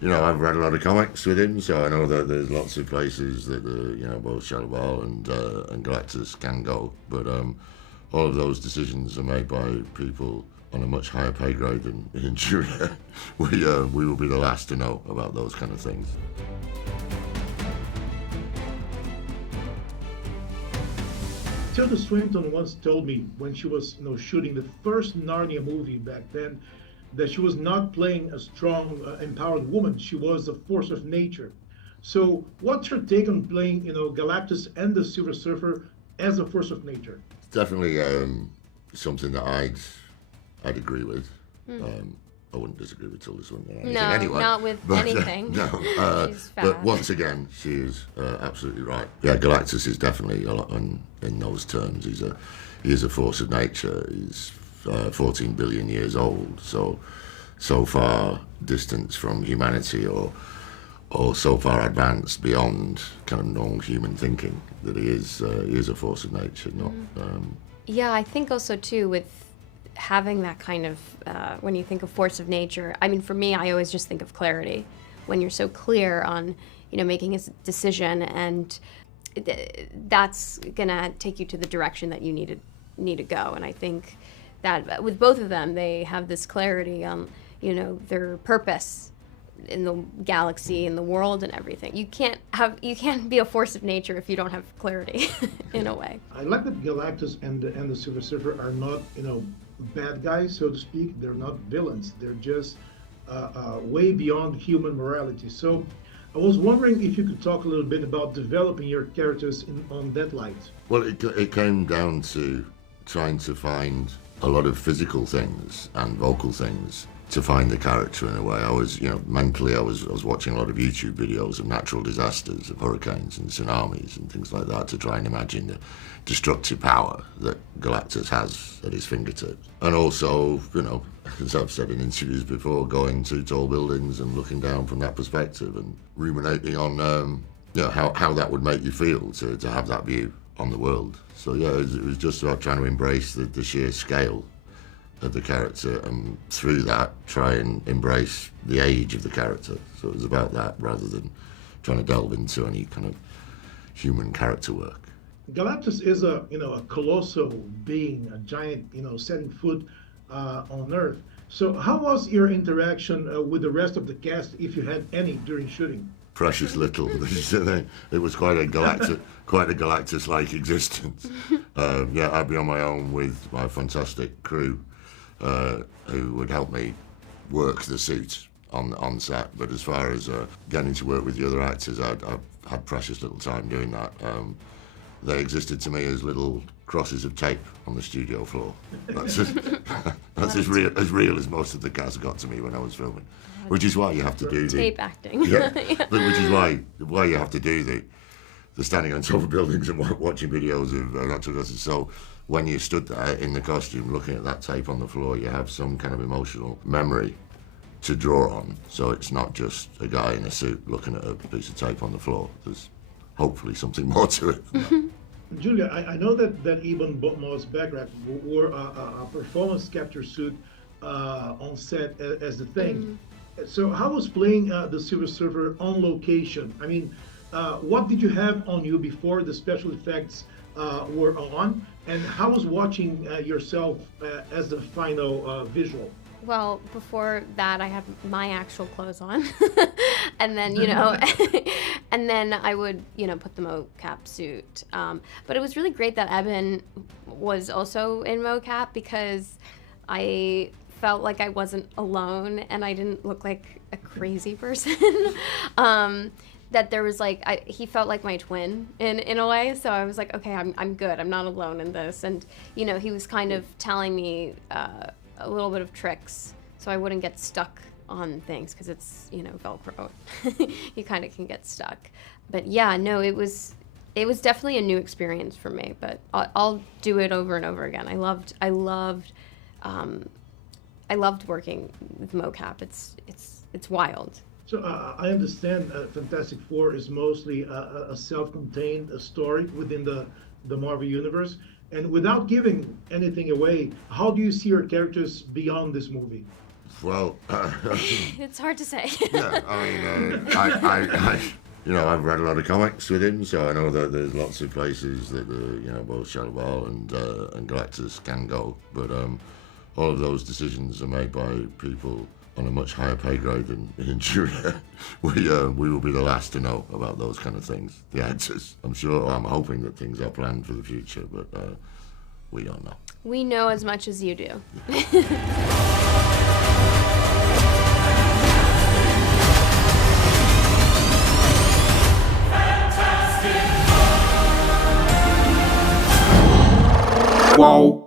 I've read a lot of comics with him, so I know that there's lots of places that both Shadowball and Galactus can go. But all of those decisions are made by people on a much higher pay grade than in Julia. We will be the last to know about those kind of things. Tilda Swinton once told me when she was, shooting the first Narnia movie back then, that she was not playing a strong, empowered woman. She was a force of nature. So, what's your take on playing, Galactus and the Silver Surfer as a force of nature? It's definitely something that I'd agree with. I wouldn't disagree with Tilda Swinton on anything No, anyway. not with anything. No, She's but fab. once again, she is absolutely right. Yeah, Galactus is definitely a lot in those terms. He is a force of nature. He's 14 billion years old, so far distant from humanity, or so far advanced beyond kind of normal human thinking that he is a force of nature. Not Yeah, I think also too with having that kind of when you think of force of nature. I mean, for me, I always just think of clarity. When you're so clear on, making a decision, and that's gonna take you to the direction that you need to go. And I think that with both of them, they have this clarity on, their purpose in the galaxy, in the world, and everything. You can't be a force of nature if you don't have clarity, in a way. I like that Galactus and the Silver Surfer are not, bad guys, so to speak. They're not villains. They're just way beyond human morality. So I was wondering if you could talk a little bit about developing your characters on that light. Well, it came down to trying to find a lot of physical things and vocal things to find the character in a way. I was, mentally, I was watching a lot of YouTube videos of natural disasters, of hurricanes and tsunamis and things like that, to try and imagine the destructive power that Galactus has at his fingertips. And also, as I've said in interviews before, going to tall buildings and looking down from that perspective and ruminating on, how that would make you feel to have that view on the world. So yeah, it was just about trying to embrace the sheer scale of the character, and through that try and embrace the age of the character. So it was about that rather than trying to delve into any kind of human character work. Galactus is a colossal being, a giant, setting foot on Earth. So how was your interaction with the rest of the cast, if you had any, during shooting? Precious little. It was quite a Galactus-like existence. I'd be on my own with my fantastic crew, who would help me work the suit on set. But as far as getting to work with the other actors, I've had precious little time doing that. They existed to me as little crosses of tape on the studio floor. That's as real as most of the cast got to me when I was filming. Which is why you have to do tape acting. Yeah, but which is why you have to do the standing on top of buildings and watching videos of natural disasters. So when you stood there in the costume looking at that tape on the floor, you have some kind of emotional memory to draw on. So it's not just a guy in a suit looking at a piece of tape on the floor. There's hopefully something more to it. Julia, I know that Ebon Moss Backrack wore a performance capture suit on set as the thing. So how was playing the Silver Surfer on location? I mean, what did you have on you before the special effects were on? And how was watching yourself as the final visual? Well, before that, I had my actual clothes on, and then and then I would put the mocap suit. But it was really great that Eben was also in mocap, because I felt like I wasn't alone and I didn't look like a crazy person. That there was he felt like my twin in a way. So I was like, okay, I'm good. I'm not alone in this. And he was kind of telling me a little bit of tricks so I wouldn't get stuck on things, because it's Velcro. You kind of can get stuck. But yeah, no, it was definitely a new experience for me. But I'll do it over and over again. I loved working with mocap. It's wild. So I understand Fantastic Four is mostly a self-contained story within the Marvel Universe. And without giving anything away, how do you see your characters beyond this movie? Well, It's hard to say. yeah, I mean, I've read a lot of comics with him, so I know that there's lots of places that both Shadow Ball and Galactus can go, but all of those decisions are made by people on a much higher pay grade than Injuria. We will be the last to know about those kind of things, the answers. I'm hoping that things are planned for the future, but we don't know. We know as much as you do. Wow.